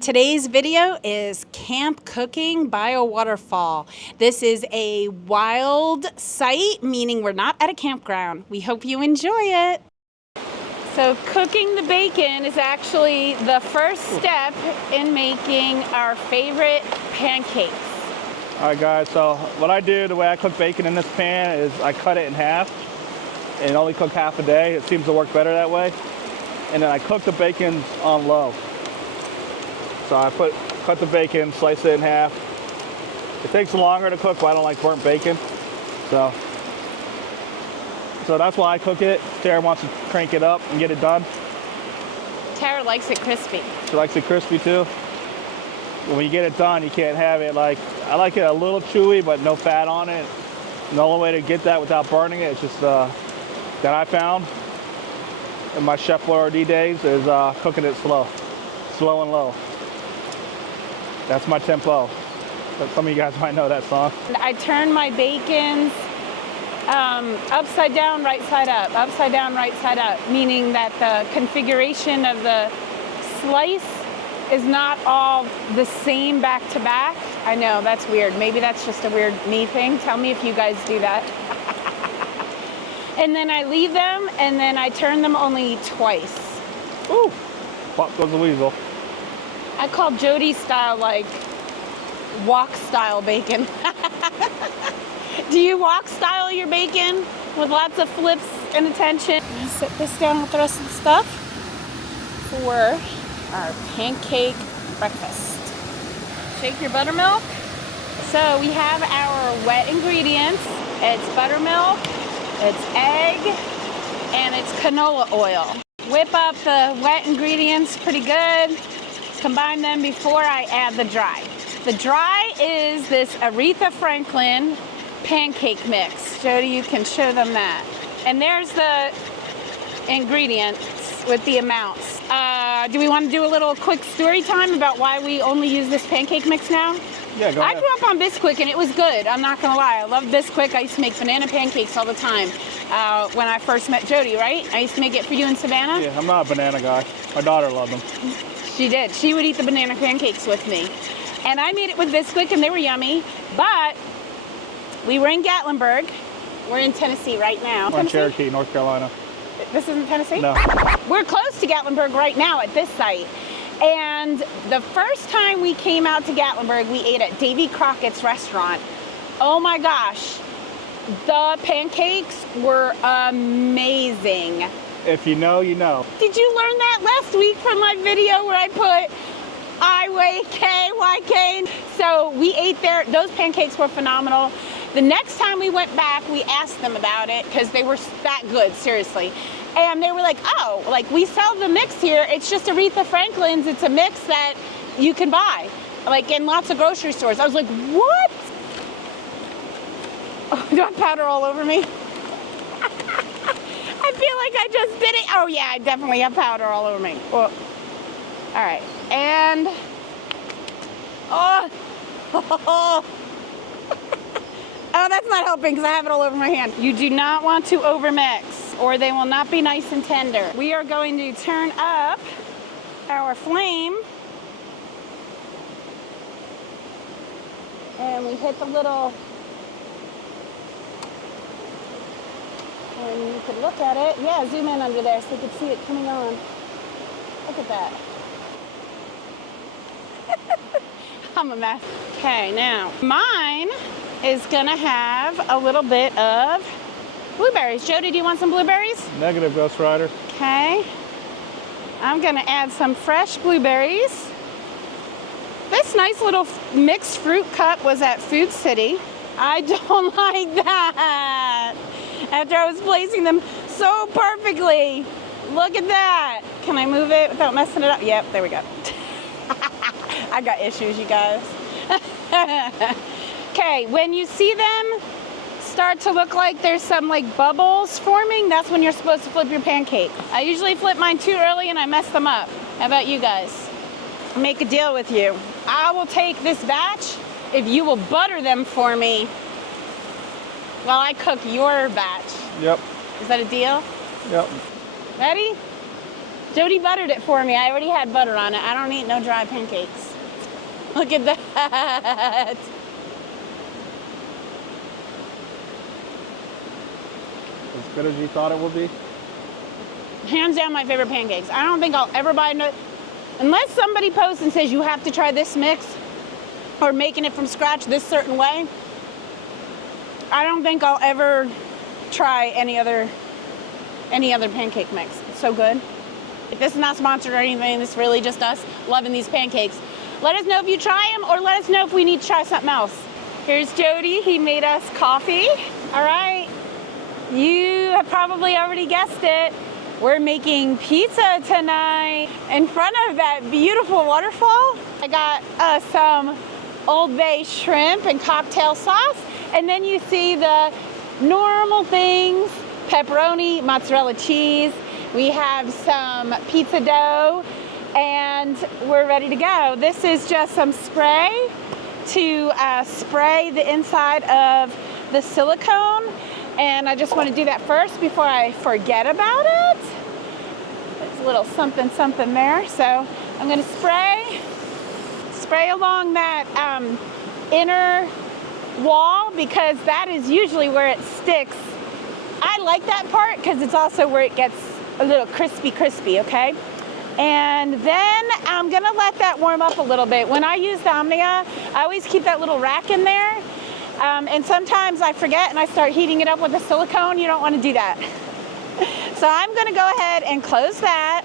Today's video is Camp Cooking by a Waterfall. This is a wild site, meaning we're not at a campground. We hope you enjoy it. So cooking the bacon is actually the first step in making our favorite pancakes. All right, guys, so what I do, the way I cook bacon in this pan is I cut it in half and only cook half a day. It seems to work better that way. And then I cook the bacon on low. So I cut the bacon, slice it in half. It takes longer to cook, but I don't like burnt bacon. So that's why I cook it. Tara wants to crank it up and get it done. Tara likes it crispy. She likes it crispy too. When you get it done, you can't have it like, I like it a little chewy, but no fat on it. And the only way to get that without burning it is just, that I found in my Chef Boyardee days, is cooking it slow and low. That's my tempo. But some of you guys might know that song. I turn my bacons upside down, right side up, upside down, right side up, meaning that the configuration of the slice is not all the same back to back. I know, that's weird. Maybe that's just a weird me thing. Tell me if you guys do that. And then I leave them, and then I turn them only twice. Ooh, pop goes the weasel. I call Jody style like wok-style bacon. Do you wok-style your bacon with lots of flips and attention? I'm gonna set this down with the rest of the stuff for our pancake breakfast. Shake your buttermilk. So we have our wet ingredients. It's buttermilk, it's egg, and it's canola oil. Whip up the wet ingredients pretty good. Combine them before I add the dry. The dry is this Aretha Franklin pancake mix. Jody, you can show them that. And there's the ingredients with the amounts. Do we want to do a little quick story time about why we only use this pancake mix now? Yeah, go ahead. I grew up on Bisquick and it was good. I'm not gonna lie. I love Bisquick. I used to make banana pancakes all the time when I first met Jody, right? I used to make it for you in Savannah. Yeah, I'm not a banana guy. My daughter loved them. She did. She would eat the banana pancakes with me. And I made it with Bisquick and they were yummy. But we were in Gatlinburg. We're in Tennessee right now. We're in Cherokee, North Carolina. This isn't Tennessee? No. We're close to Gatlinburg right now at this site. And the first time we came out to Gatlinburg, we ate at Davy Crockett's restaurant. Oh my gosh. The pancakes were amazing. If you know, you know. Did you learn that last week from my video where I put IYK? So we ate there. Those pancakes were phenomenal. The next time we went back, we asked them about it because they were that good, seriously. And they were like, oh, like we sell the mix here. It's just Aretha Franklin's. It's a mix that you can buy, like in lots of grocery stores. I was like, what? Oh, do I have powder all over me? I feel like I just did it. Oh yeah, I definitely have powder all over me. Well, all right, and oh, oh, that's not helping because I have it all over my hand. You do not want to overmix, or they will not be nice and tender. We are going to turn up our flame, and we hit the little. And you could look at it. Yeah, zoom in under there so you can see it coming on. Look at that. I'm a mess. Okay, now mine is gonna have a little bit of blueberries. Jody, do you want some blueberries? Negative, Ghost Rider. Okay. I'm gonna add some fresh blueberries. This nice little mixed fruit cup was at Food City. I don't like that. After I was placing them so perfectly. Look at that. Can I move it without messing it up? Yep, there we go. I got issues, you guys. Okay, when you see them start to look like there's some like bubbles forming, that's when you're supposed to flip your pancake. I usually flip mine too early and I mess them up. How about you guys? I'll make a deal with you. I will take this batch if you will butter them for me while I cook your batch. Yep. Is that a deal? Yep. Ready? Jody buttered it for me. I already had butter on it. I don't eat no dry pancakes. Look at that. As good as you thought it would be? Hands down my favorite pancakes. I don't think I'll ever buy no, unless somebody posts and says you have to try this mix or making it from scratch this certain way. I don't think I'll ever try any other pancake mix. It's so good. If this is not sponsored or anything, this is really just us loving these pancakes. Let us know if you try them or let us know if we need to try something else. Here's Jody. He made us coffee. All right. You have probably already guessed it. We're making pizza tonight in front of that beautiful waterfall. I got some Old Bay shrimp and cocktail sauce. And then you see the normal things, pepperoni, mozzarella cheese. We have some pizza dough and we're ready to go. This is just some spray to spray the inside of the silicone. And I just want to do that first before I forget about it. There's a little something, something there. So I'm going to spray along that inner wall because that is usually where it sticks. I like that part because it's also where it gets a little crispy, okay? And then I'm gonna let that warm up a little bit. When I use the Omnia, I always keep that little rack in there. And sometimes I forget and I start heating it up with the silicone. You don't want to do that. So I'm gonna go ahead and close that.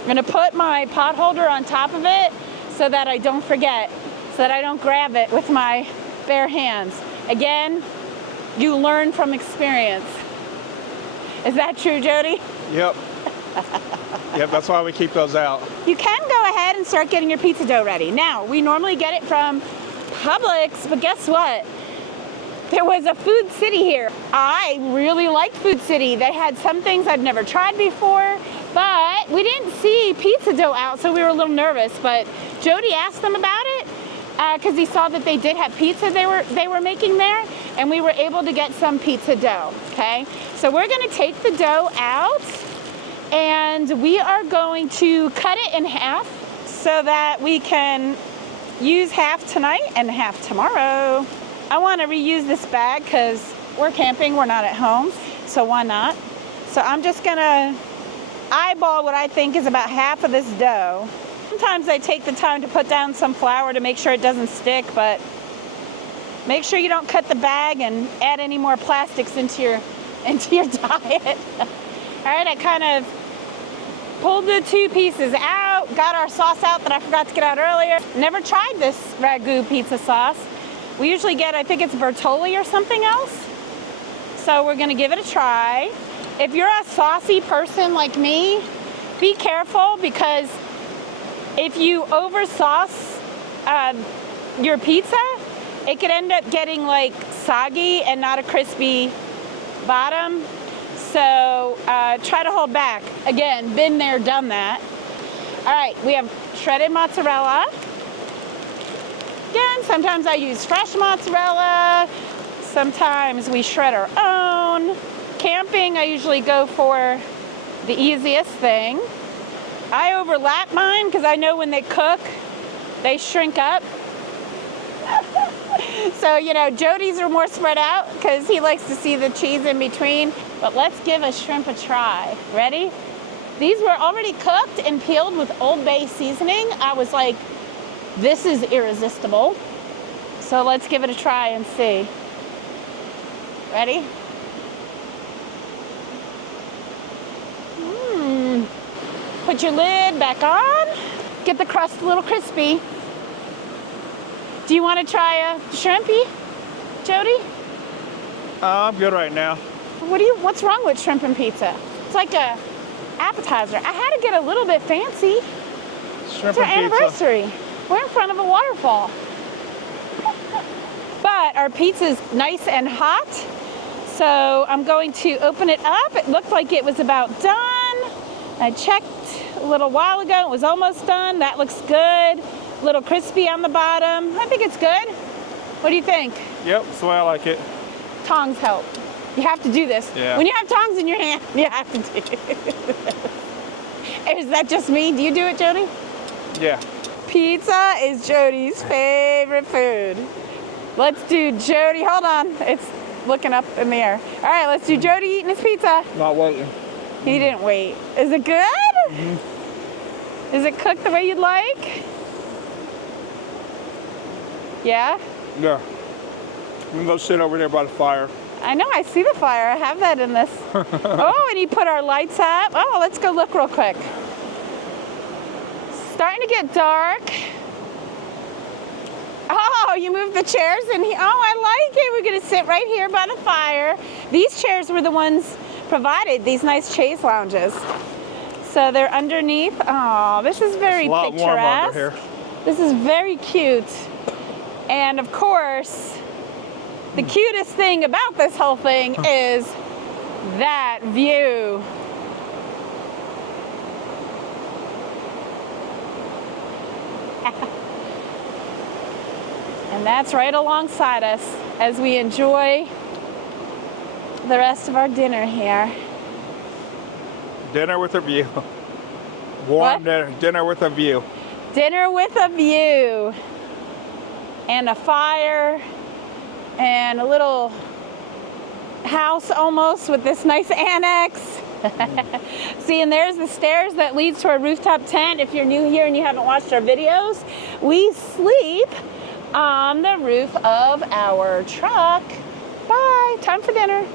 I'm gonna put my pot holder on top of it so that I don't forget, so that I don't grab it with my bare hands. Again, you learn from experience. Is that true, Jody? Yep. Yep, that's why we keep those out. You can go ahead and start getting your pizza dough ready. Now, we normally get it from Publix, but guess what? There was a Food City here. I really liked Food City. They had some things I've never tried before, but we didn't see pizza dough out, so we were a little nervous. But Jody asked them about it because he saw that they did have pizza they were making there, and we were able to get some pizza dough, okay? So we're gonna take the dough out, and we are going to cut it in half so that we can use half tonight and half tomorrow. I want to reuse this bag because we're camping, we're not at home, so why not? So I'm just gonna eyeball what I think is about half of this dough. Sometimes I take the time to put down some flour to make sure it doesn't stick, but make sure you don't cut the bag and add any more plastics into your diet. All right, I kind of pulled the two pieces out, got our sauce out that I forgot to get out earlier. Never tried this ragu pizza sauce. We usually get, I think it's Bertolli or something else. So we're gonna give it a try. If you're a saucy person like me, be careful because if you over sauce your pizza, it could end up getting like soggy and not a crispy bottom. So try to hold back. Again, been there, done that. All right, we have shredded mozzarella. Again, sometimes I use fresh mozzarella. Sometimes we shred our own. Camping, I usually go for the easiest thing. I overlap mine because I know when they cook, they shrink up. So, you know, Jody's are more spread out because he likes to see the cheese in between. But let's give a shrimp a try. Ready? These were already cooked and peeled with Old Bay seasoning. I was like, this is irresistible. So let's give it a try and see. Ready? Put your lid back on. Get the crust a little crispy. Do you want to try a shrimpy, Jody? I'm good right now. What's wrong with shrimp and pizza? It's like a appetizer. I had to get a little bit fancy. Shrimp It's our and pizza. anniversary. We're in front of a waterfall. But our pizza's nice and hot. So I'm going to open it up. It looked like it was about done. I checked a little while ago. It was almost done. That looks good. A little crispy on the bottom. I think it's good. What do you think? Yep, that's the way I like it. Tongs help. You have to do this. Yeah. When you have tongs in your hand, you have to do it. Is that just me? Do you do it, Jody? Yeah. Pizza is Jody's favorite food. Let's do Jody. Hold on. It's looking up in the air. All right, let's do Jody eating his pizza. Not waiting. He didn't wait. Is it good? Is it cooked the way you'd like? Yeah? Yeah. I'm gonna go sit over there by the fire. I know, I see the fire. I have that in this. Oh, and he put our lights up. Oh, let's go look real quick. Starting to get dark. Oh, you moved the chairs in here. Oh, I like it. We're gonna sit right here by the fire. These chairs were the ones provided, these nice chaise lounges. So they're underneath. Oh, this is very It's a lot warm under here. This is very cute. And of course, the cutest thing about this whole thing is that view. And that's right alongside us as we enjoy the rest of our dinner here. Dinner with a view. Warm dinner. Dinner with a view. Dinner with a view. And a fire. And a little house almost with this nice annex. See, and there's the stairs that leads to our rooftop tent. If you're new here and you haven't watched our videos, we sleep on the roof of our truck. Bye. Time for dinner.